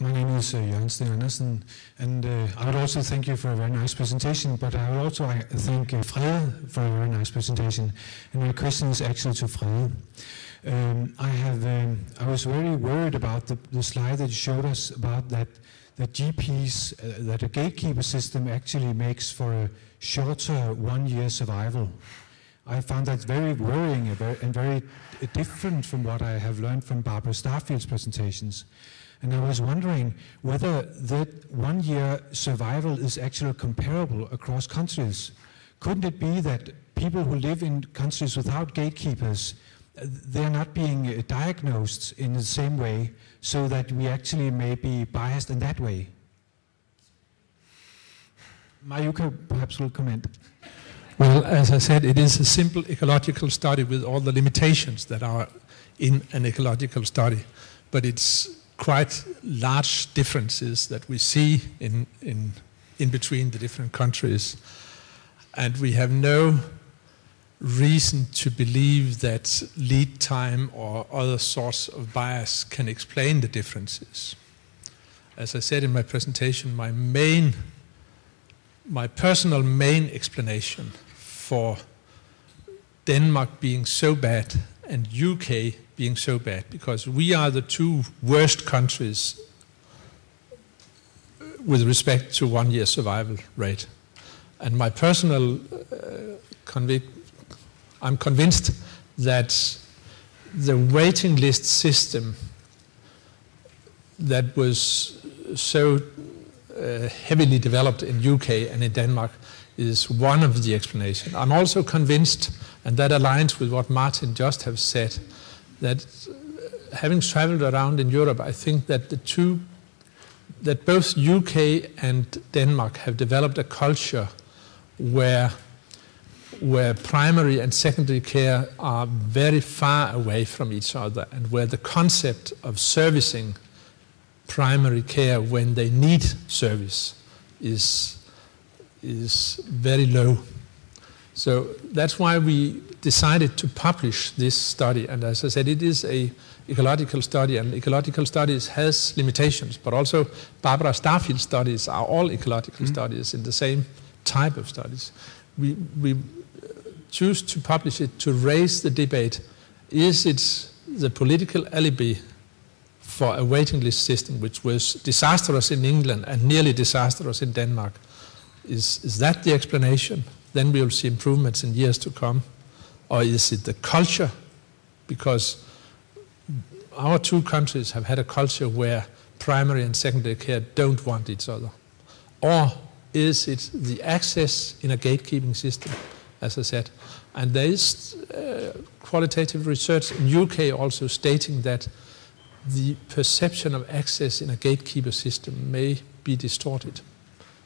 My name is Jørgen Sten Andersen, and I would also thank you for a very nice presentation, but I would also thank Frede for a very nice presentation. And my question is actually to Frede. I was very worried about the slide that you showed us about that GPs, that a gatekeeper system actually makes for a shorter 1-year survival. I found that very worrying and very different from what I have learned from Barbara Starfield's presentations. And I was wondering whether that 1-year survival is actually comparable across countries. Couldn't it be that people who live in countries without gatekeepers, they're not being diagnosed in the same way, so that we actually may be biased in that way? Mayuka perhaps will comment. Well, as I said, it is a simple ecological study with all the limitations that are in an ecological study, but it's quite large differences that we see in between the different countries, and we have no reason to believe that lead time or other sorts of bias can explain the differences. As I said in my presentation, my personal main explanation for Denmark being so bad and UK being so bad, because we are the two worst countries with respect to 1-year survival rate. And my personal I'm convinced that the waiting list system that was so heavily developed in UK and in Denmark is one of the explanations. I'm also convinced, and that aligns with what Martin just have said, that having traveled around in Europe, I think that that both UK and Denmark have developed a culture where primary and secondary care are very far away from each other, and where the concept of servicing primary care when they need service is very low. So that's why we decided to publish this study. And as I said, it is an ecological study, and ecological studies has limitations, but also Barbara Starfield's studies are all ecological studies in the same type of studies. We choose to publish it to raise the debate. Is it the political alibi for a waiting list system, which was disastrous in England and nearly disastrous in Denmark? Is that the explanation? Then we will see improvements in years to come. Or is it the culture? Because our two countries have had a culture where primary and secondary care don't want each other. Or is it the access in a gatekeeping system, as I said? And there is qualitative research in UK also stating that the perception of access in a gatekeeper system may be distorted.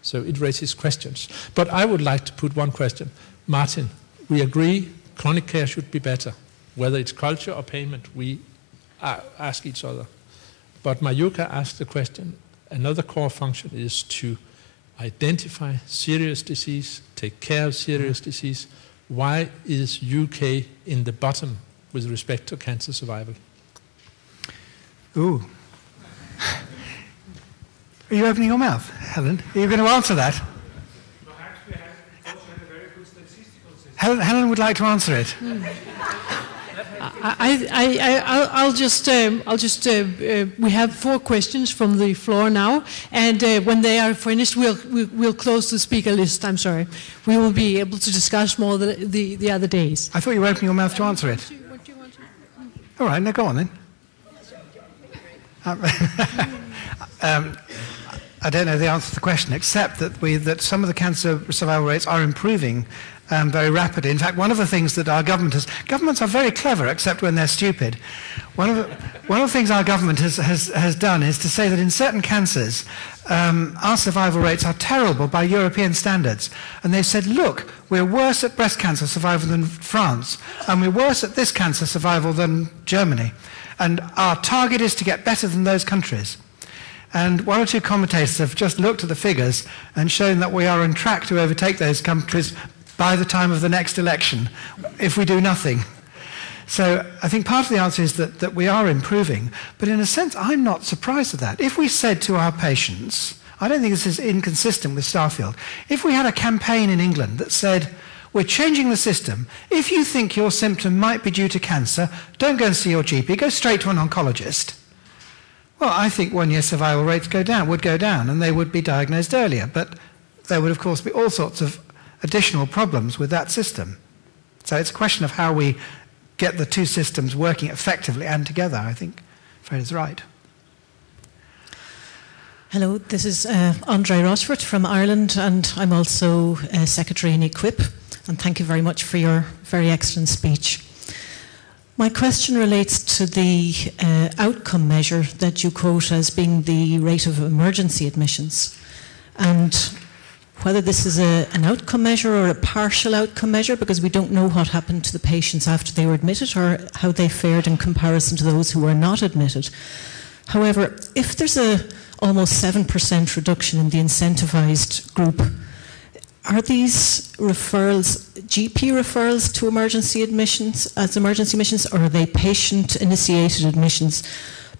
So it raises questions. But I would like to put one question. Martin, we agree chronic care should be better. Whether it's culture or payment, we ask each other. But Mayuka asked the question, another core function is to identify serious disease, take care of serious disease. Why is UK in the bottom with respect to cancer survival? Ooh. Are you opening your mouth, Helen? Are you going to answer that? Helen would like to answer it. I'll just we have 4 questions from the floor now, and when they are finished, we'll close the speaker list. I'm sorry. We will be able to discuss more the other days. I thought you were opening your mouth to answer it. What do you want to? All right, now go on then. I don't know the answer to the question, except that some of the cancer survival rates are improving very rapidly. In fact, one of the things that our governments are very clever, except when they're stupid. One of the things our government has done is to say that in certain cancers, our survival rates are terrible by European standards. And they've said, look, we're worse at breast cancer survival than France, and we're worse at this cancer survival than Germany. And our target is to get better than those countries. And 1 or 2 commentators have just looked at the figures and shown that we are on track to overtake those countries by the time of the next election, if we do nothing. So I think part of the answer is that we are improving, but in a sense I'm not surprised at that. If we said to our patients, I don't think this is inconsistent with Starfield, if we had a campaign in England that said, we're changing the system, if you think your symptom might be due to cancer, don't go and see your GP, go straight to an oncologist. Well, I think 1-year survival rates would go down, and they would be diagnosed earlier, but there would of course be all sorts of additional problems with that system. So it's a question of how we get the two systems working effectively and together. I think Fred is right. Hello, this is Andre Rochford from Ireland, and I'm also Secretary in EQUIP, and thank you very much for your very excellent speech. My question relates to the outcome measure that you quote as being the rate of emergency admissions, and whether this is an outcome measure or a partial outcome measure, because we don't know what happened to the patients after they were admitted or how they fared in comparison to those who were not admitted. However, if there's a almost 7% reduction in the incentivised group, are these referrals GP referrals to emergency admissions as emergency admissions, or are they patient-initiated admissions?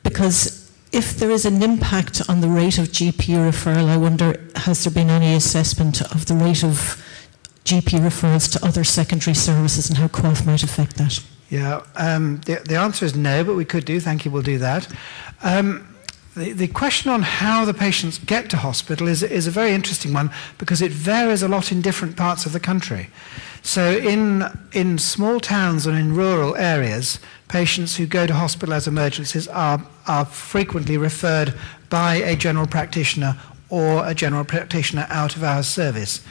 Because if there is an impact on the rate of GP referral, I wonder, has there been any assessment of the rate of GP referrals to other secondary services and how COAF might affect that? Yeah, the answer is no, but we could do. Thank you, we'll do that. The question on how the patients get to hospital is a very interesting one, because it varies a lot in different parts of the country. So in small towns and in rural areas, patients who go to hospital as emergencies are frequently referred by a general practitioner or a general practitioner out of our service.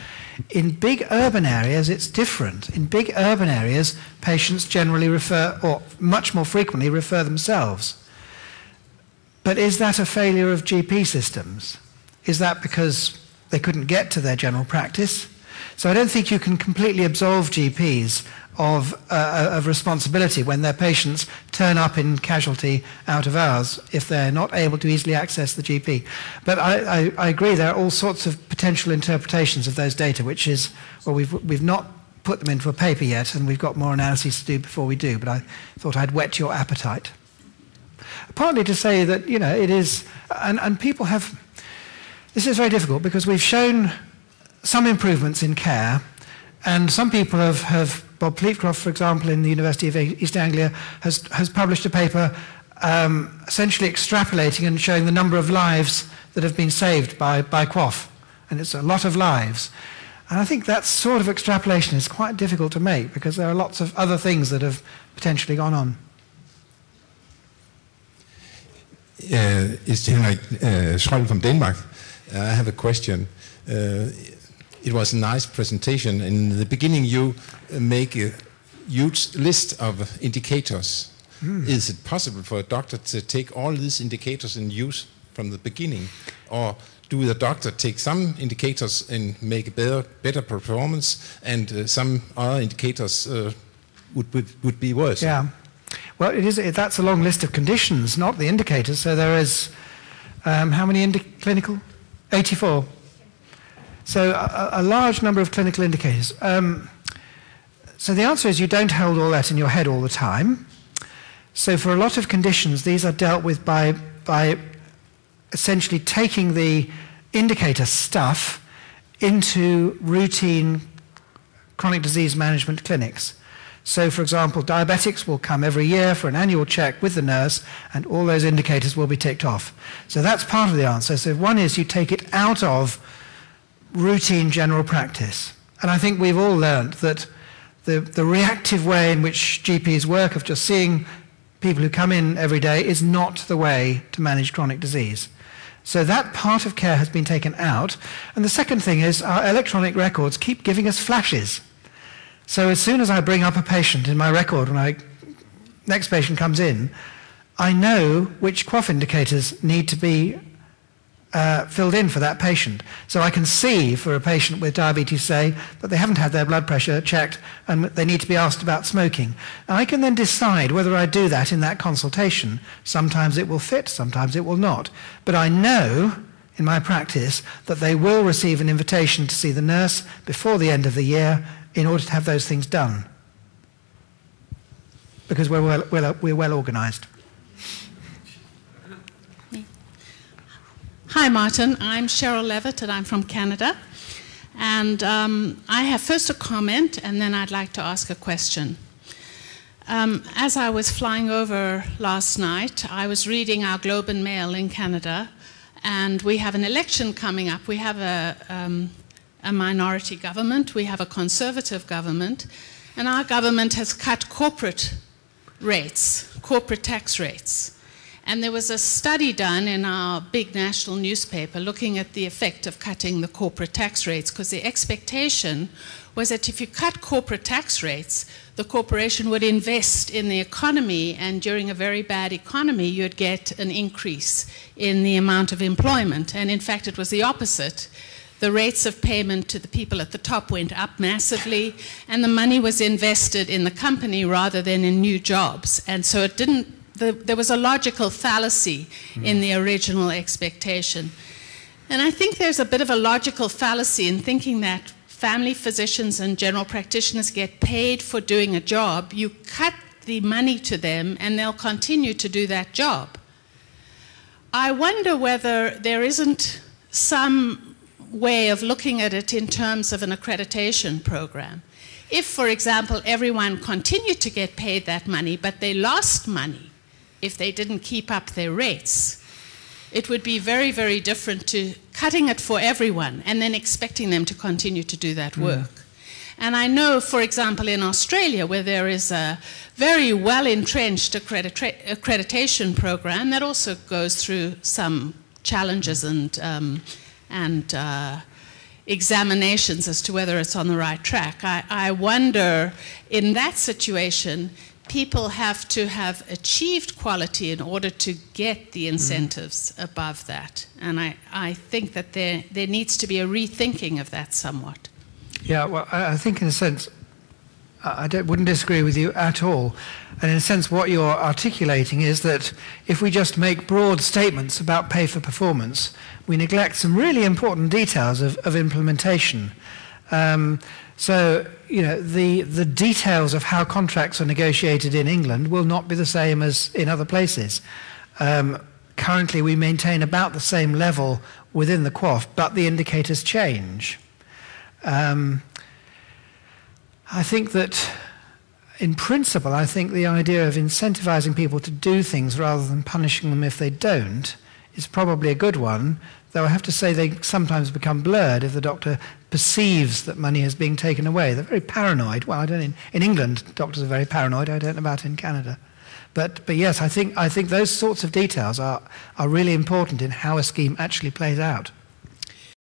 In big urban areas, it's different. In big urban areas, patients generally refer, or much more frequently refer themselves. But is that a failure of GP systems? Is that because they couldn't get to their general practice? So I don't think you can completely absolve GPs of responsibility when their patients turn up in casualty out of hours if they're not able to easily access the GP. But I agree, there are all sorts of potential interpretations of those data, which is, well, we've not put them into a paper yet, and we've got more analyses to do before we do, but I thought I'd whet your appetite. Partly to say that, you know, it is, and people have, this is very difficult because we've shown some improvements in care, and some people have Bob Pleatcroft, for example, in the University of East Anglia, has published a paper essentially extrapolating and showing the number of lives that have been saved by QOF, and it's a lot of lives. And I think that sort of extrapolation is quite difficult to make because there are lots of other things that have potentially gone on. It's Henrik Schroll from Denmark. I have a question. It was a nice presentation. In the beginning, you make a huge list of indicators. Is it possible for a doctor to take all these indicators in use from the beginning? Or do the doctor take some indicators and make a better performance, and some other indicators would be worse? Yeah. Well, that's a long list of conditions, not the indicators. So there is, how many clinical? 84. So a large number of clinical indicators. So the answer is you don't hold all that in your head all the time. So for a lot of conditions, these are dealt with by essentially taking the indicator stuff into routine chronic disease management clinics. So, for example, diabetics will come every year for an annual check with the nurse, and all those indicators will be ticked off. So that's part of the answer. So one is you take it out of routine general practice. And I think we've all learned that the reactive way in which GPs work of just seeing people who come in every day is not the way to manage chronic disease. So that part of care has been taken out. And the second thing is our electronic records keep giving us flashes. So as soon as I bring up a patient in my record, when next patient comes in, I know which QOF indicators need to be filled in for that patient. So I can see for a patient with diabetes, say, that they haven't had their blood pressure checked and they need to be asked about smoking. And I can then decide whether I do that in that consultation. Sometimes it will fit, sometimes it will not. But I know in my practice that they will receive an invitation to see the nurse before the end of the year in order to have those things done. because we're well organised. Hi, Martin. I'm Cheryl Levitt, and I'm from Canada. And I have first a comment, and then I'd like to ask a question. As I was flying over last night, I was reading our Globe and Mail in Canada, and we have an election coming up. We have a minority government, we have a conservative government, and our government has cut corporate rates, corporate tax rates. And there was a study done in our big national newspaper looking at the effect of cutting the corporate tax rates, because the expectation was that if you cut corporate tax rates, the corporation would invest in the economy, and during a very bad economy, you'd get an increase in the amount of employment. And in fact, it was the opposite. The rates of payment to the people at the top went up massively, and the money was invested in the company rather than in new jobs. And so it didn't, there was a logical fallacy in the original expectation. And I think there's a bit of a logical fallacy in thinking that family physicians and general practitioners get paid for doing a job. You cut the money to them and they'll continue to do that job. I wonder whether there isn't some way of looking at it in terms of an accreditation program. If, for example, everyone continued to get paid that money, but they lost money if they didn't keep up their rates, it would be very, very different to cutting it for everyone and then expecting them to continue to do that work. And I know, for example, in Australia, where there is a very well-entrenched accreditation program that also goes through some challenges and examinations as to whether it's on the right track. I wonder, in that situation, people have to have achieved quality in order to get the incentives above that. And I think that there needs to be a rethinking of that somewhat. Yeah, well, I think in a sense, I wouldn't disagree with you at all. And in a sense, what you're articulating is that if we just make broad statements about pay for performance, we neglect some really important details of implementation. So, you know, the details of how contracts are negotiated in England will not be the same as in other places. Currently, we maintain about the same level within the QOF, but the indicators change. I think that, in principle, I think the idea of incentivizing people to do things rather than punishing them if they don't is probably a good one, though I have to say they sometimes become blurred if the doctor perceives that money is being taken away. They're very paranoid. Well, in England, doctors are very paranoid. I don't know about in Canada. But yes, I think those sorts of details are really important in how a scheme actually plays out.